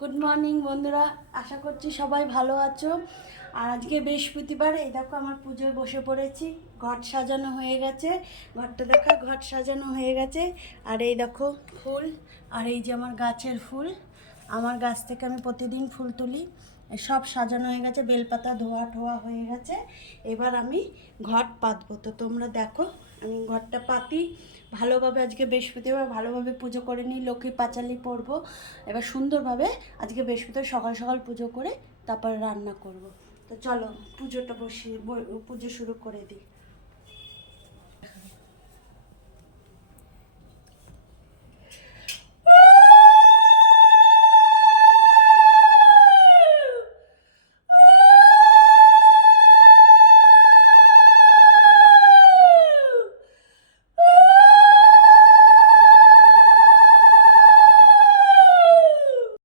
Good morning বন্ধুরা, আশা করছি সবাই ভালো আছো। আর আজকে বৃহস্পতিবার, এই দেখো আমার পুজোয় বসে পড়েছি। ঘট সাজানো হয়ে গেছে, ঘরটা দেখা, ঘট সাজানো হয়ে গেছে। আর এই দেখো ফুল, আর এই যে আমার গাছের ফুল, আমার গাছ থেকে আমি প্রতিদিন ফুল তুলি। সব সাজানো হয়ে গেছে, বেলপাতা ধোয়া ঠোয়া হয়ে গেছে। এবার আমি ঘট পাতবো। তো তোমরা দেখো আমি ঘরটা পাতি ভালোভাবে। আজকে বৃহস্পতিবার ভালোভাবে পুজো করে নিই, লক্ষ্মী পাঁচালি পরবো। এবার সুন্দরভাবে আজকে বৃহস্পতিবার সকাল সকাল পুজো করে তারপর রান্না করব। তো চলো পুজোটা পুজো শুরু করে দিই।